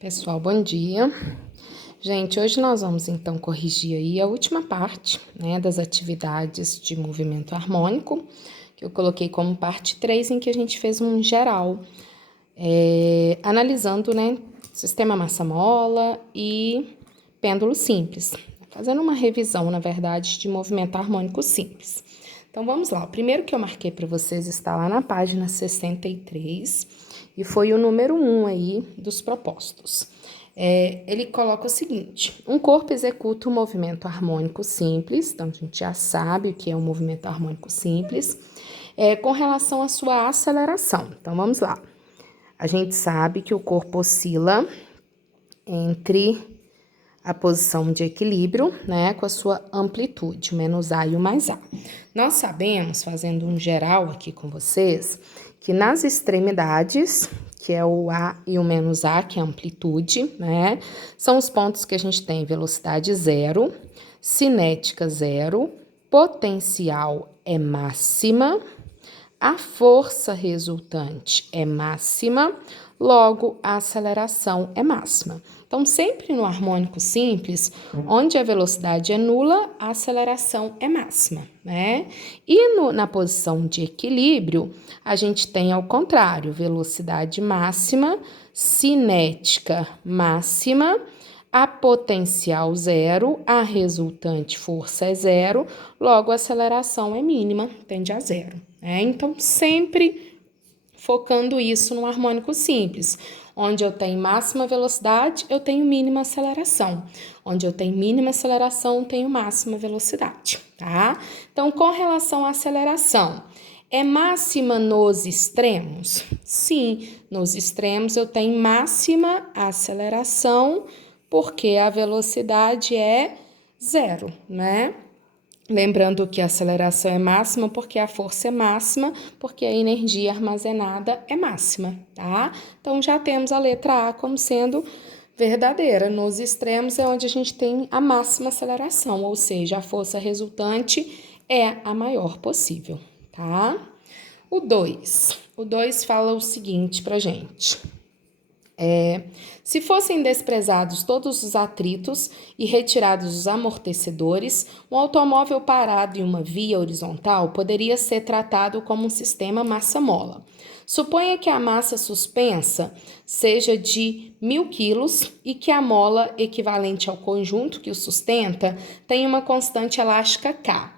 Pessoal, bom dia. Gente, hoje nós vamos então corrigir aí a última parte, né, das atividades de movimento harmônico, que eu coloquei como parte 3, em que a gente fez um geral, analisando, né, sistema massa-mola e pêndulo simples, fazendo uma revisão, na verdade, de movimento harmônico simples. Então, vamos lá. O primeiro que eu marquei para vocês está lá na página 63 e foi o número 1 aí dos propostos. Ele coloca o seguinte: um corpo executa um movimento harmônico simples, então a gente já sabe o que é um movimento harmônico simples, com relação à sua aceleração. Então, vamos lá. A gente sabe que o corpo oscila entre a posição de equilíbrio, né, com a sua amplitude, o menos A e o mais A. Nós sabemos, fazendo um geral aqui com vocês, que nas extremidades, que é o A e o menos A, que é a amplitude, né, são os pontos que a gente tem velocidade zero, cinética zero, potencial é máxima, a força resultante é máxima, logo a aceleração é máxima. Então, sempre no harmônico simples, onde a velocidade é nula, a aceleração é máxima, né? E na posição de equilíbrio, a gente tem ao contrário, velocidade máxima, cinética máxima, a potencial zero, a resultante força é zero, logo a aceleração é mínima, tende a zero, né? Então, sempre focando isso no harmônico simples. Onde eu tenho máxima velocidade, eu tenho mínima aceleração. Onde eu tenho mínima aceleração, eu tenho máxima velocidade, tá? Então, com relação à aceleração, é máxima nos extremos? Sim, nos extremos eu tenho máxima aceleração, porque a velocidade é zero, né? Lembrando que a aceleração é máxima porque a força é máxima, porque a energia armazenada é máxima, tá? Então, já temos a letra A como sendo verdadeira. Nos extremos é onde a gente tem a máxima aceleração, ou seja, a força resultante é a maior possível, tá? O 2. O 2 fala o seguinte pra gente. Se fossem desprezados todos os atritos e retirados os amortecedores, um automóvel parado em uma via horizontal poderia ser tratado como um sistema massa-mola. Suponha que a massa suspensa seja de 1.000 quilos e que a mola equivalente ao conjunto que o sustenta tenha uma constante elástica K.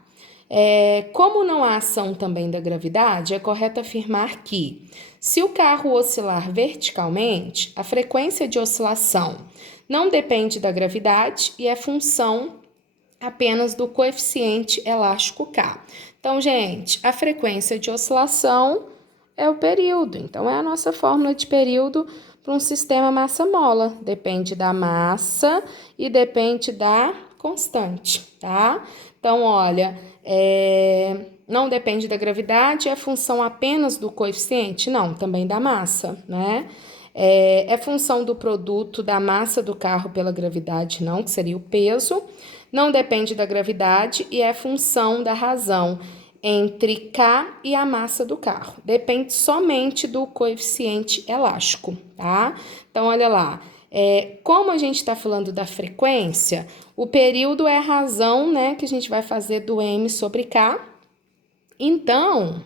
Como não há ação também da gravidade, é correto afirmar que, se o carro oscilar verticalmente, a frequência de oscilação não depende da gravidade e é função apenas do coeficiente elástico K. Então, gente, a frequência de oscilação é o período. Então, é a nossa fórmula de período para um sistema massa-mola. Depende da massa e depende da constante, tá? Então, olha, não depende da gravidade, é função apenas do coeficiente? Não, também da massa, né? É função do produto da massa do carro pela gravidade? Não, que seria o peso. Não depende da gravidade e é função da razão entre K e a massa do carro. Depende somente do coeficiente elástico, tá? Então, olha lá. Como a gente está falando da frequência, o período é a razão, né, que a gente vai fazer do M sobre K. Então,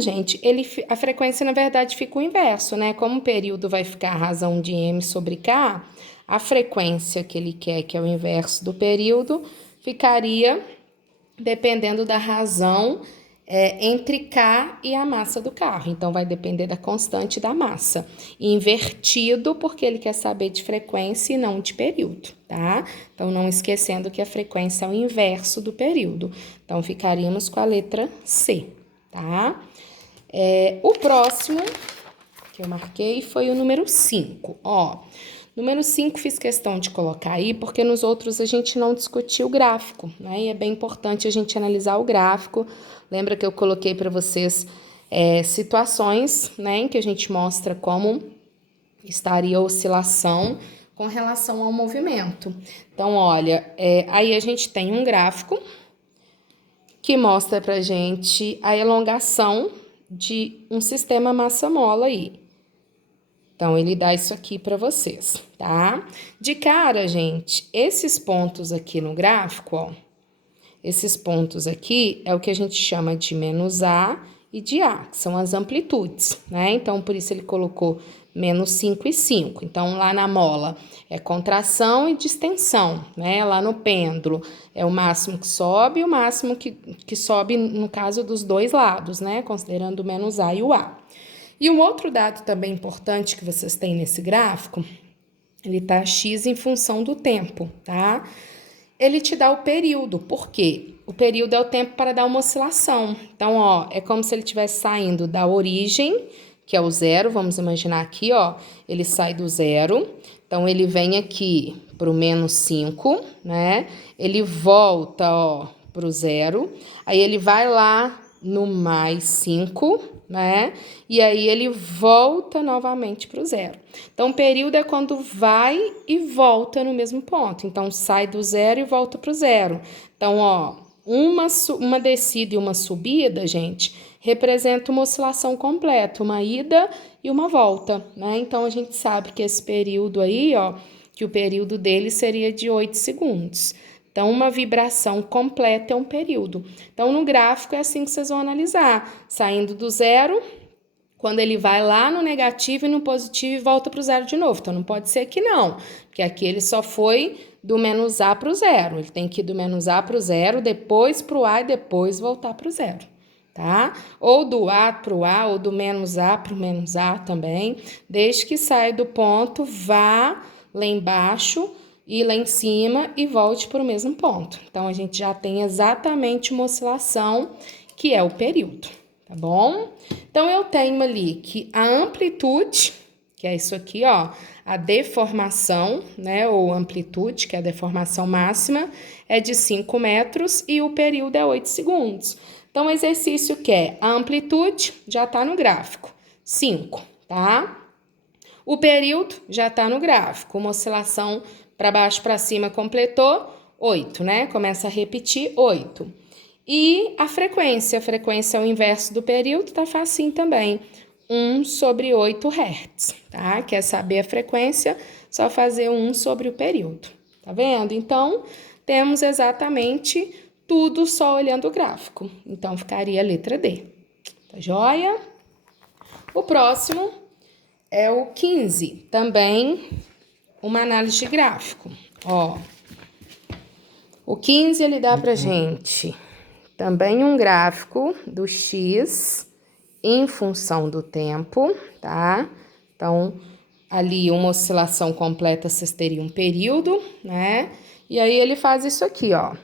gente, a frequência, na verdade, fica o inverso, né? Como o período vai ficar a razão de M sobre K, a frequência que ele quer, que é o inverso do período, ficaria dependendo da razão entre K e a massa do carro. Então, vai depender da constante da massa. Invertido, porque ele quer saber de frequência e não de período, tá? Então, não esquecendo que a frequência é o inverso do período. Então, ficaríamos com a letra C, tá? O próximo que eu marquei foi o número 5, ó. Número 5 fiz questão de colocar aí, porque nos outros a gente não discutiu o gráfico, né? E é bem importante a gente analisar o gráfico. Lembra que eu coloquei para vocês situações, né, em que a gente mostra como estaria a oscilação com relação ao movimento. Então, olha, aí a gente tem um gráfico que mostra pra gente a elongação de um sistema massa-mola aí. Então, ele dá isso aqui para vocês, tá? De cara, gente, esses pontos aqui no gráfico, ó, esses pontos aqui é o que a gente chama de menos A e de A, que são as amplitudes, né? Então, por isso ele colocou menos 5 e 5. Então, lá na mola é contração e distensão, né? Lá no pêndulo é o máximo que sobe e o máximo que sobe, no caso dos dois lados, né? Considerando o menos A e o A. E um outro dado também importante que vocês têm nesse gráfico, ele tá X em função do tempo, tá? Ele te dá o período, por quê? O período é o tempo para dar uma oscilação. Então, ó, é como se ele estivesse saindo da origem, que é o zero, vamos imaginar aqui, ó, ele sai do zero, então ele vem aqui para o menos 5, né? Ele volta, ó, para o zero, aí ele vai lá no mais 5, né? E aí ele volta novamente para o zero. Então, o período é quando vai e volta no mesmo ponto. Então, sai do zero e volta para o zero. Então, ó, uma descida e uma subida, gente, representa uma oscilação completa, uma ida e uma volta, né? Então, a gente sabe que esse período aí, ó, que o período dele seria de 8 segundos. Então, uma vibração completa é um período. Então, no gráfico é assim que vocês vão analisar. Saindo do zero, quando ele vai lá no negativo e no positivo e volta para o zero de novo. Então, não pode ser que não, porque aqui ele só foi do menos A para o zero. Ele tem que ir do menos A para o zero, depois para o A e depois voltar para o zero, tá? Ou do A para o A, ou do menos A para o menos A também. Desde que saia do ponto, vá lá embaixo e lá em cima e volte para o mesmo ponto. Então, a gente já tem exatamente uma oscilação, que é o período, tá bom? Então, eu tenho ali que a amplitude, que é isso aqui, ó, a deformação, né, ou amplitude, que é a deformação máxima, é de 5 metros e o período é 8 segundos. Então, o exercício que é a amplitude já tá no gráfico, 5, tá? O período já tá no gráfico, uma oscilação para baixo para cima completou 8, né? Começa a repetir 8. E a frequência é o inverso do período, tá facinho também. 1 sobre 8 Hz, tá? Quer saber a frequência? Só fazer 1 sobre o período, tá vendo? Então, temos exatamente tudo só olhando o gráfico. Então, ficaria a letra D, tá joia? O próximo é o 15, também uma análise de gráfico, ó. O 15, ele dá pra gente também um gráfico do X em função do tempo, tá? Então, ali uma oscilação completa, vocês teriam um período, né? E aí ele faz isso aqui, ó.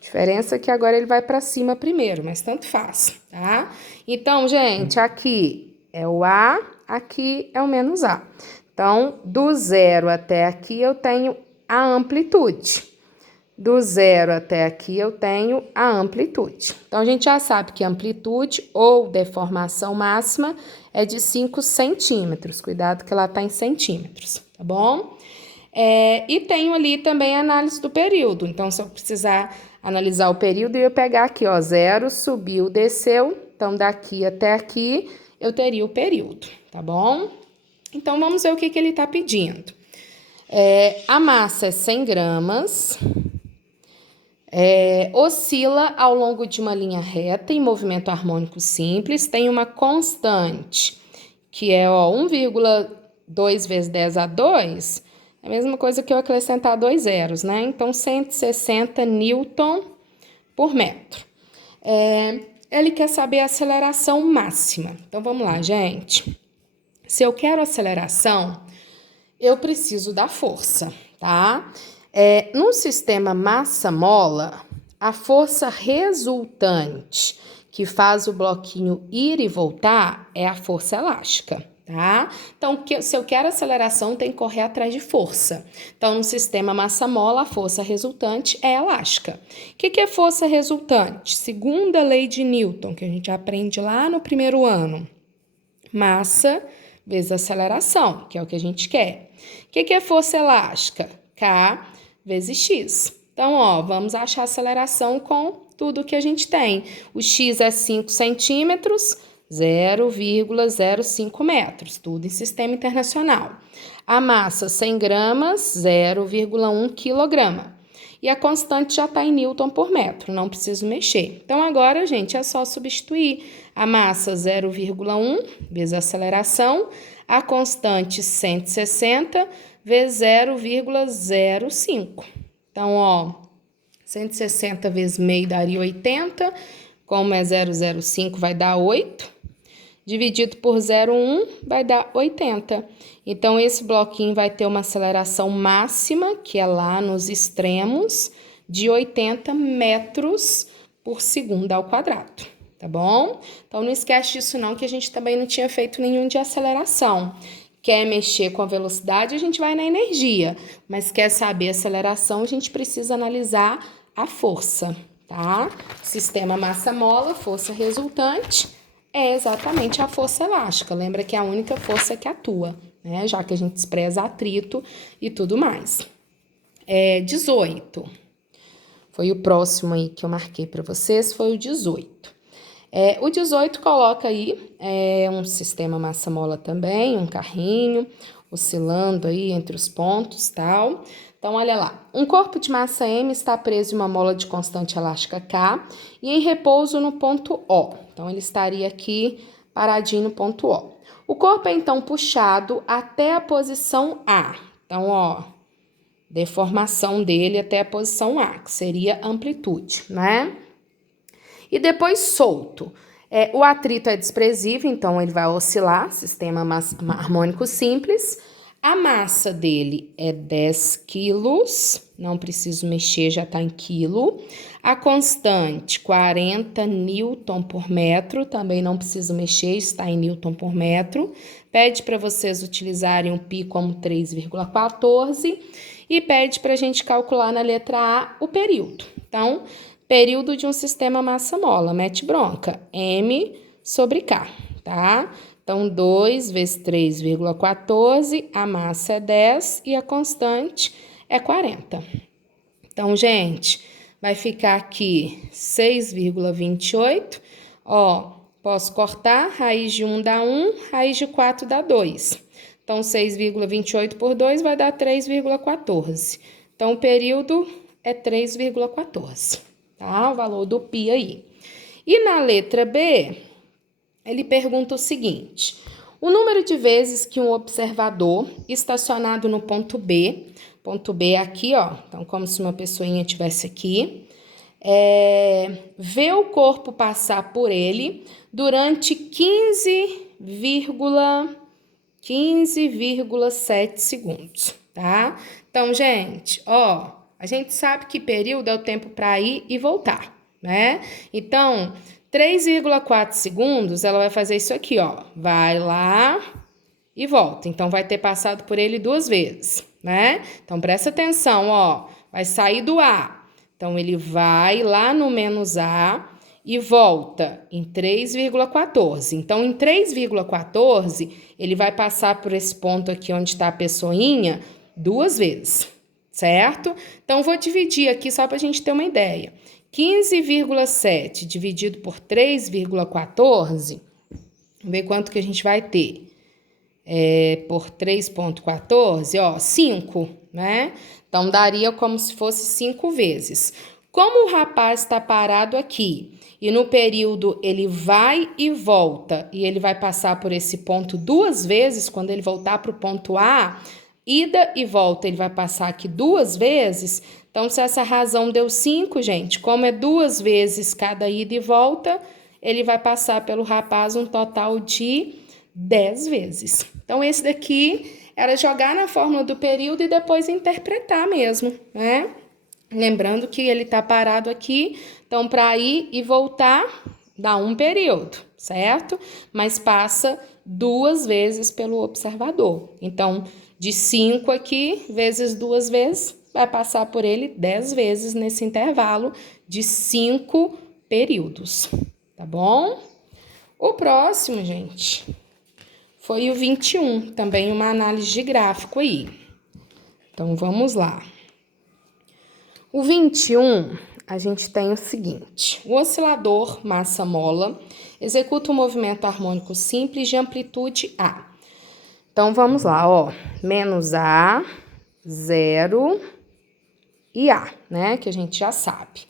Diferença é que agora ele vai para cima primeiro, mas tanto faz, tá? Então, gente, aqui é o A, aqui é o menos A. Então, do zero até aqui eu tenho a amplitude. Do zero até aqui eu tenho a amplitude. Então, a gente já sabe que a amplitude ou deformação máxima é de 5 centímetros. Cuidado que ela tá em centímetros, tá bom? E tenho ali também a análise do período. Então, se eu precisar analisar o período, eu ia pegar aqui, ó, zero, subiu, desceu. Então, daqui até aqui, eu teria o período, tá bom? Então, vamos ver o que ele tá pedindo. A massa é 100 gramas. Oscila ao longo de uma linha reta em movimento harmônico simples. Tem uma constante, que é, ó, 1,2 vezes 10 a 2. É a mesma coisa que eu acrescentar 2 zeros, né? Então, 160 newton por metro. Ele quer saber a aceleração máxima. Então, vamos lá, gente. Se eu quero aceleração, eu preciso da força, tá? Num sistema massa-mola, a força resultante que faz o bloquinho ir e voltar é a força elástica, tá? Então, se eu quero aceleração, tem que correr atrás de força. Então, no sistema massa-mola, a força resultante é elástica. O que é força resultante? Segundo a lei de Newton, que a gente aprende lá no primeiro ano. Massa vezes aceleração, que é o que a gente quer. O que é força elástica? K vezes X. Então, ó, vamos achar a aceleração com tudo que a gente tem. O X é 5 centímetros, 0,05 metros, tudo em sistema internacional. A massa, 100 gramas, 0,1 quilograma. E a constante já está em Newton por metro, não preciso mexer. Então, agora, gente, é só substituir a massa 0,1 vezes a aceleração, a constante 160 vezes 0,05. Então, ó, 160 vezes meio daria 80, como é 0,05 vai dar 8, dividido por 0,1 vai dar 80. Então, esse bloquinho vai ter uma aceleração máxima, que é lá nos extremos, de 80 metros por segundo ao quadrado, tá bom? Então, não esquece disso não, que a gente também não tinha feito nenhum de aceleração. Quer mexer com a velocidade, a gente vai na energia, mas quer saber a aceleração, a gente precisa analisar a força, tá? Sistema massa-mola, força resultante, é exatamente a força elástica. Lembra que é a única força que atua, né? Já que a gente despreza atrito e tudo mais. 18. Foi o próximo aí que eu marquei para vocês, foi o 18. O 18 coloca aí um sistema massa-mola também, um carrinho, oscilando aí entre os pontos, tal. Então, olha lá, um corpo de massa M está preso em uma mola de constante elástica K e em repouso no ponto O. Então, ele estaria aqui paradinho no ponto O. O corpo é, então, puxado até a posição A. Então, ó, deformação dele até a posição A, que seria amplitude, né? E depois solto. O atrito é desprezível, então ele vai oscilar, sistema harmônico simples. A massa dele é 10 quilos, não preciso mexer, já está em quilo. A constante, 40 newton por metro, também não preciso mexer, está em newton por metro. Pede para vocês utilizarem o π como 3,14 e pede para a gente calcular na letra A o período. Então, período de um sistema massa-mola, mete bronca, M sobre K, tá? Então, 2 vezes 3,14, a massa é 10 e a constante é 40. Então, gente, vai ficar aqui 6,28. Ó, posso cortar, raiz de 1 dá 1, raiz de 4 dá 2. Então, 6,28 por 2 vai dar 3,14. Então, o período é 3,14. Tá? O valor do π aí. E na letra B, ele pergunta o seguinte: o número de vezes que um observador estacionado no ponto B é aqui, ó, então como se uma pessoinha estivesse aqui, vê o corpo passar por ele durante 15,7 segundos, tá? Então, gente, ó, a gente sabe que período é o tempo para ir e voltar, né? Então, 3,4 segundos, ela vai fazer isso aqui, ó. Vai lá e volta. Então, vai ter passado por ele 2 vezes, né? Então, presta atenção, ó. Vai sair do A. Então, ele vai lá no menos A e volta em 3,14. Então, em 3,14, ele vai passar por esse ponto aqui onde está a pessoinha 2 vezes, certo? Então, vou dividir aqui só para a gente ter uma ideia. 15,7 dividido por 3,14, vamos ver quanto que a gente vai ter. Por 3,14, ó, 5, né? Então, daria como se fosse 5 vezes. Como o rapaz está parado aqui e no período ele vai e volta e ele vai passar por esse ponto 2 vezes, quando ele voltar para o ponto A, ida e volta, ele vai passar aqui 2 vezes. Então, se essa razão deu 5, gente, como é 2 vezes cada ida e volta, ele vai passar pelo rapaz um total de 10 vezes. Então, esse daqui era jogar na fórmula do período e depois interpretar mesmo, né? Lembrando que ele tá parado aqui, então, para ir e voltar, dá um período, certo? Mas passa 2 vezes pelo observador. Então, de 5 aqui, vezes 2 vezes, vai passar por ele 10 vezes nesse intervalo de 5 períodos, tá bom? O próximo, gente, foi o 21, também uma análise de gráfico aí. Então, vamos lá. O 21 a gente tem o seguinte: o oscilador massa-mola executa um movimento harmônico simples de amplitude A. Então, vamos lá, ó, menos A, 0 e A, né, que a gente já sabe.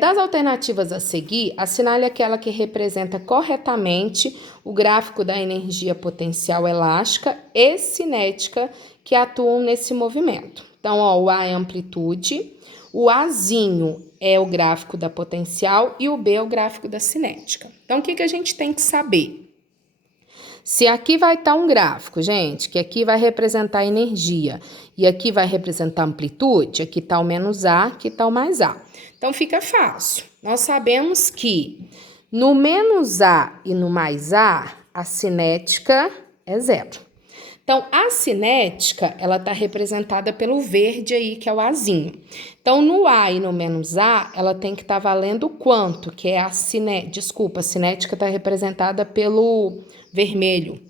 Das alternativas a seguir, assinale aquela que representa corretamente o gráfico da energia potencial elástica e cinética que atuam nesse movimento. Então, ó, o A é a amplitude, o Azinho é o gráfico da potencial e o B é o gráfico da cinética. Então, o que a gente tem que saber? Se aqui vai estar um gráfico, gente, que aqui vai representar a energia e aqui vai representar a amplitude, aqui está o menos A, aqui está o mais A. Então, fica fácil. Nós sabemos que no menos A e no mais A, a cinética é 0. Então, a cinética, ela está representada pelo verde aí, que é o Azinho. Então, no A e no menos A, ela tem que estar valendo quanto? Que é a cinética. Desculpa, a cinética está representada pelo vermelho.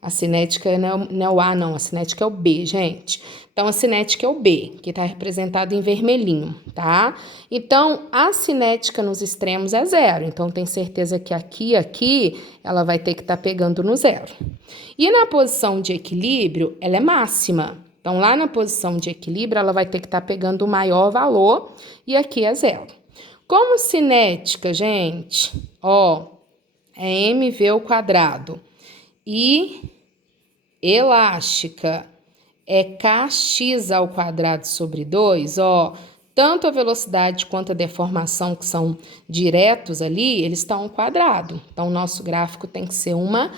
A cinética não é o A, não. A cinética é o B, gente. Então, a cinética é o B, que está representado em vermelhinho, tá? Então, a cinética nos extremos é 0. Então, tem certeza que aqui, ela vai ter que estar pegando no 0. E na posição de equilíbrio, ela é máxima. Então, lá na posição de equilíbrio, ela vai ter que estar pegando o maior valor e aqui é 0. Como cinética, gente, ó, é mv ao quadrado e elástica é kx ao quadrado sobre 2, ó, tanto a velocidade quanto a deformação, que são diretos ali, eles estão ao quadrado. Então, o nosso gráfico tem que ser uma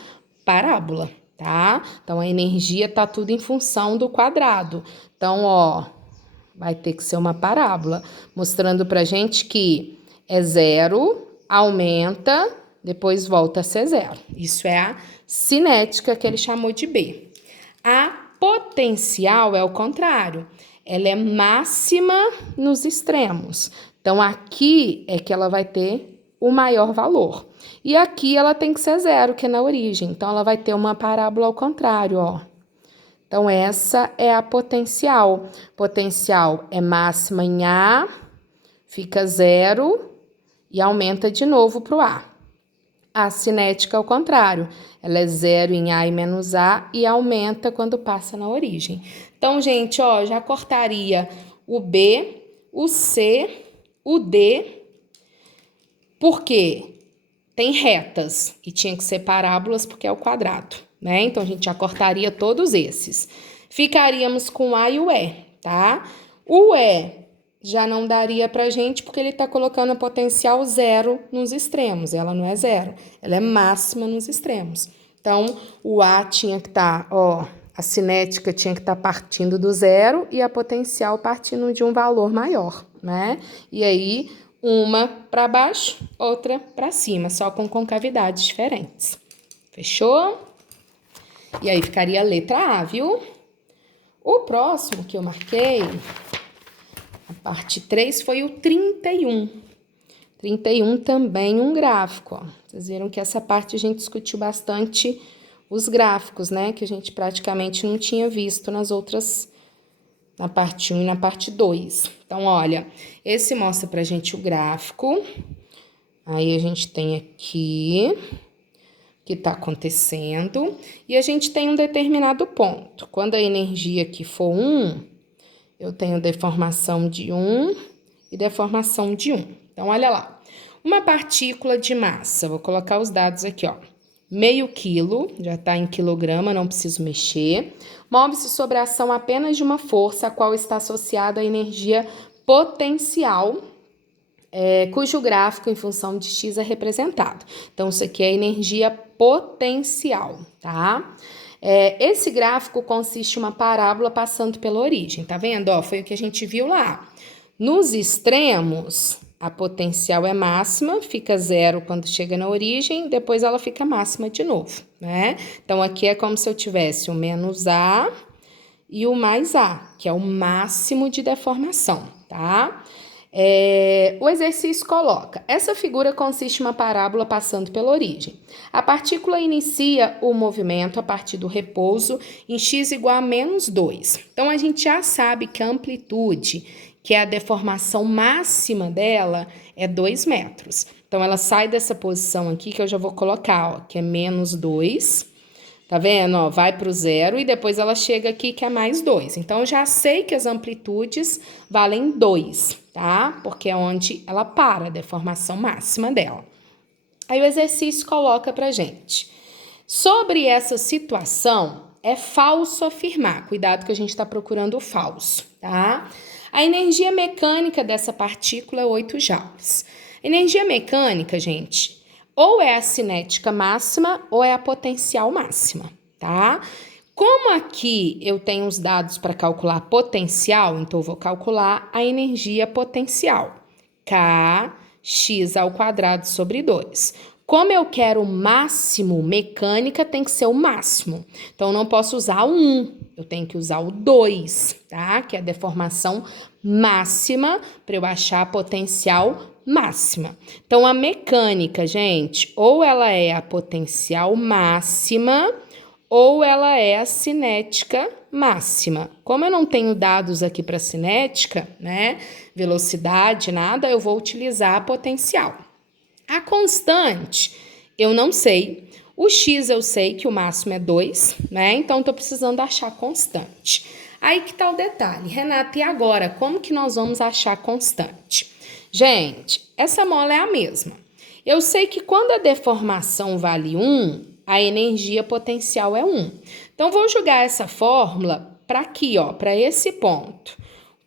parábola, tá? Então, a energia tá tudo em função do quadrado. Então, ó, vai ter que ser uma parábola, mostrando pra gente que é 0, aumenta, depois volta a ser 0. Isso é a cinética que ele chamou de B. A potencial é o contrário. Ela é máxima nos extremos. Então, aqui é que ela vai ter o maior valor. E aqui ela tem que ser 0, que é na origem. Então, ela vai ter uma parábola ao contrário, ó. Então, essa é a potencial. Potencial é máxima em A, fica 0 e aumenta de novo para o A. A cinética, ao contrário, ela é 0 em A e menos A e aumenta quando passa na origem. Então, gente, ó, já cortaria o B, o C, o D, porque tem retas e tinha que ser parábolas porque é o quadrado, né? Então, a gente já cortaria todos esses. Ficaríamos com o A e o E, tá? O E já não daria pra gente porque ele tá colocando a potencial 0 nos extremos. Ela não é 0, ela é máxima nos extremos. Então, o A tinha que estar, ó, a cinética tinha que estar partindo do 0 e a potencial partindo de um valor maior, né? E aí, uma para baixo, outra para cima, só com concavidades diferentes. Fechou? E aí ficaria a letra A, viu? O próximo que eu marquei, a parte 3, foi o 31. 31 também um gráfico, ó. Vocês viram que essa parte a gente discutiu bastante os gráficos, né? Que a gente praticamente não tinha visto nas outras, na parte 1 e na parte 2. Então, olha, esse mostra pra gente o gráfico. Aí a gente tem aqui o que tá acontecendo. E a gente tem um determinado ponto. Quando a energia aqui for 1, eu tenho deformação de 1 e deformação de 1. Então, olha lá. Uma partícula de massa, vou colocar os dados aqui, ó. Meio quilo, já está em quilograma, não preciso mexer. Move-se sob a ação apenas de uma força, a qual está associada à energia potencial, cujo gráfico em função de x é representado. Então, isso aqui é a energia potencial, tá? Esse gráfico consiste em uma parábola passando pela origem, tá vendo? Ó, foi o que a gente viu lá. Nos extremos, a potencial é máxima, fica 0 quando chega na origem, depois ela fica máxima de novo, né? Então, aqui é como se eu tivesse o menos A e o mais A, que é o máximo de deformação, tá? O exercício coloca, essa figura consiste em uma parábola passando pela origem. A partícula inicia o movimento a partir do repouso em x igual a menos 2. Então, a gente já sabe que a amplitude, que é a deformação máxima dela, é 2 metros. Então, ela sai dessa posição aqui, que eu já vou colocar, ó, que é menos 2. Tá vendo? Ó, vai para o 0 e depois ela chega aqui, que é mais 2. Então, eu já sei que as amplitudes valem 2, tá? Porque é onde ela para, a deformação máxima dela. Aí, o exercício coloca pra gente. Sobre essa situação, é falso afirmar. Cuidado que a gente está procurando o falso, tá? A energia mecânica dessa partícula é 8 joules. Energia mecânica, gente, ou é a cinética máxima ou é a potencial máxima, tá? Como aqui eu tenho os dados para calcular potencial, então eu vou calcular a energia potencial. Kx² sobre 2. Como eu quero o máximo, mecânica tem que ser o máximo. Então, eu não posso usar o 1, eu tenho que usar o 2, tá? Que é a deformação máxima para eu achar a potencial máxima. Então, a mecânica, gente, ou ela é a potencial máxima ou ela é a cinética máxima. Como eu não tenho dados aqui para cinética, né? Velocidade, nada, eu vou utilizar a potencial. A constante, eu não sei. O x eu sei que o máximo é 2, né? Então, estou precisando achar a constante. Aí que tá o detalhe. Renata, e agora? Como que nós vamos achar a constante? Gente, essa mola é a mesma. Eu sei que quando a deformação vale 1, a energia potencial é 1. Então, vou jogar essa fórmula para aqui, ó, para esse ponto.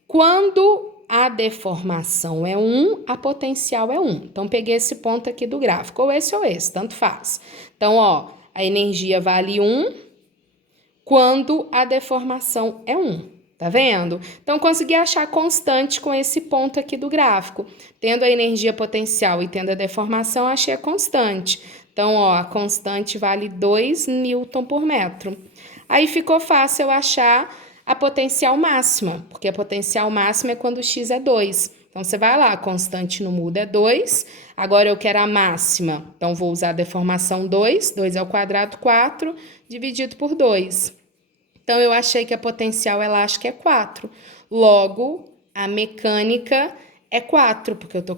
Quando a deformação é 1, a potencial é 1. Então, peguei esse ponto aqui do gráfico, ou esse, tanto faz. Então, ó, a energia vale 1 quando a deformação é 1. Tá vendo? Então, consegui achar constante com esse ponto aqui do gráfico. Tendo a energia potencial e tendo a deformação, achei a constante. Então, ó, a constante vale 2 Newton por metro. Aí ficou fácil eu achar a potencial máxima, porque a potencial máxima é quando o x é 2. Então, você vai lá, a constante não muda, é 2. Agora, eu quero a máxima. Então, vou usar a deformação 2. 2² 4, dividido por 2. Então, eu achei que a potencial elástica é 4. Logo, a mecânica é 4, porque eu estou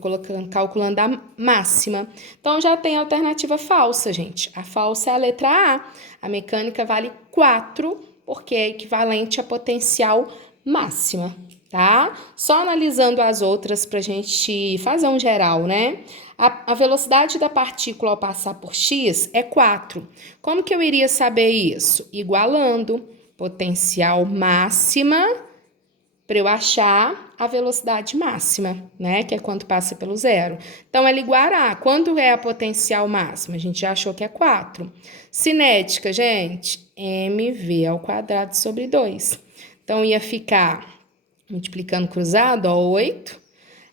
calculando a máxima. Então, já tem a alternativa falsa, gente. A falsa é a letra A. A mecânica vale 4, porque é equivalente à potencial máxima, tá? Só analisando as outras para a gente fazer um geral, né? A velocidade da partícula ao passar por x é 4. Como que eu iria saber isso? Igualando potencial máxima para eu achar a velocidade máxima, né? Que é quando passa pelo 0. Então, ela iguala. Quando é a potencial máxima? A gente já achou que é 4. Cinética, gente, mv² sobre 2. Então, ia ficar multiplicando cruzado, ó, 8.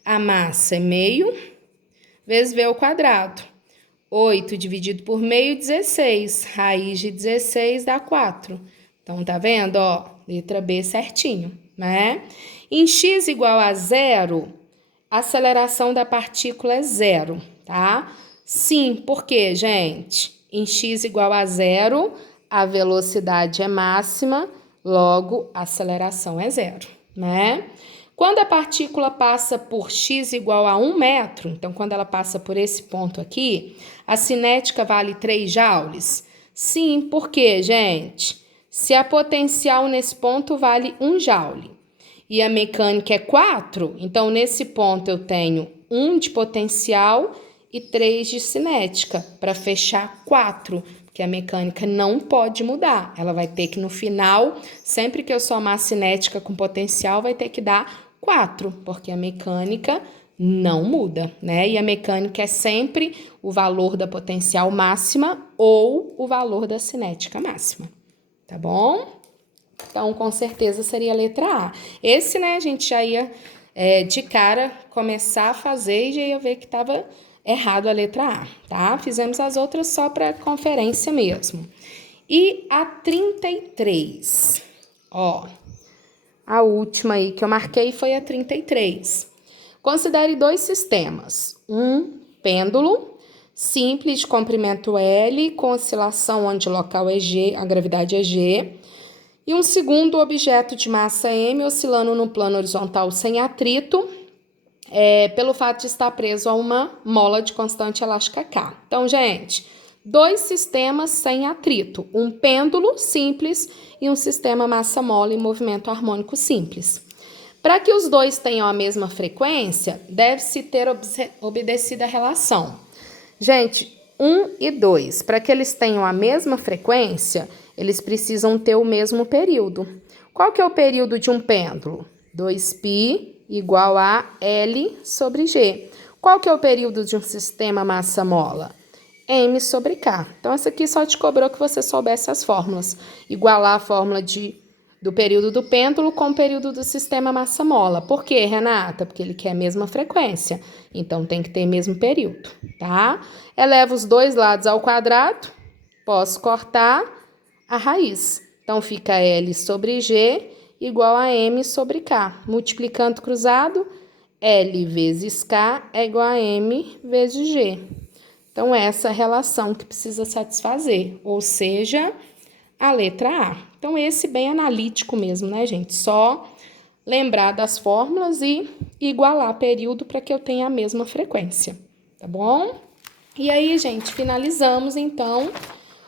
A massa é meio, vezes v ao quadrado. 8 dividido por meio, 16. Raiz de 16 dá 4. Então, tá vendo, ó? Letra B certinho, né? Em x igual a 0, a aceleração da partícula é 0, tá? Sim, por quê, gente? Em x igual a 0, a velocidade é máxima, logo a aceleração é 0, né? Quando a partícula passa por x igual a 1 metro, então quando ela passa por esse ponto aqui, a cinética vale 3 joules? Sim, por quê, gente? Se a potencial nesse ponto vale 1 joule e a mecânica é 4, então nesse ponto eu tenho 1 de potencial e 3 de cinética, para fechar 4, porque a mecânica não pode mudar. Ela vai ter que, no final, sempre que eu somar a cinética com potencial, vai ter que dar 4, porque a mecânica não muda, né? E a mecânica é sempre o valor da potencial máxima ou o valor da cinética máxima, tá bom? Então, com certeza, seria a letra A. Esse, né, a gente já ia, de cara, começar a fazer e já ia ver que estava errado a letra A, tá? Fizemos as outras só para conferência mesmo. E a 33, ó, a última aí que eu marquei foi a 33. Considere 2 sistemas. Um pêndulo simples de comprimento L, com oscilação onde o local é G, a gravidade é G, E um segundo objeto de massa M oscilando no plano horizontal sem atrito, pelo fato de estar preso a uma mola de constante elástica K. Então, gente, dois sistemas sem atrito, um pêndulo simples e um sistema massa-mola em movimento harmônico simples. Para que os dois tenham a mesma frequência, deve-se ter obedecido a relação. Gente, 1 e 2, para que eles tenham a mesma frequência, eles precisam ter o mesmo período. Qual que é o período de um pêndulo? 2π igual a L sobre G. Qual que é o período de um sistema massa-mola? M sobre K. Então, essa aqui só te cobrou que você soubesse as fórmulas. Igualar a fórmula do período do pêndulo com o período do sistema massa-mola. Por quê, Renata? Porque ele quer a mesma frequência. Então, tem que ter mesmo período, tá? Elevo os dois lados ao quadrado. Posso cortar a raiz. Então, fica L sobre G igual a M sobre K. Multiplicando cruzado, L vezes K é igual a M vezes G. Então, essa é a relação que precisa satisfazer, ou seja, a letra A. Então, esse bem analítico mesmo, né, gente? Só lembrar das fórmulas e igualar período para que eu tenha a mesma frequência, tá bom? E aí, gente, finalizamos, então,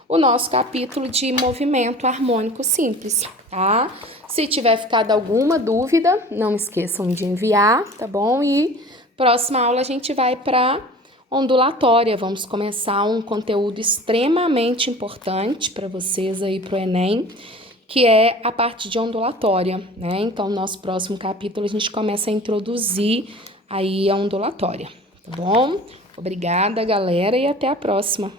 o nosso capítulo de movimento harmônico simples, tá? Se tiver ficado alguma dúvida, não esqueçam de enviar, tá bom? E próxima aula a gente vai para ondulatória. Vamos começar um conteúdo extremamente importante para vocês aí pro Enem, que é a parte de ondulatória, né? Então, no nosso próximo capítulo a gente começa a introduzir aí a ondulatória, tá bom? Obrigada, galera, e até a próxima.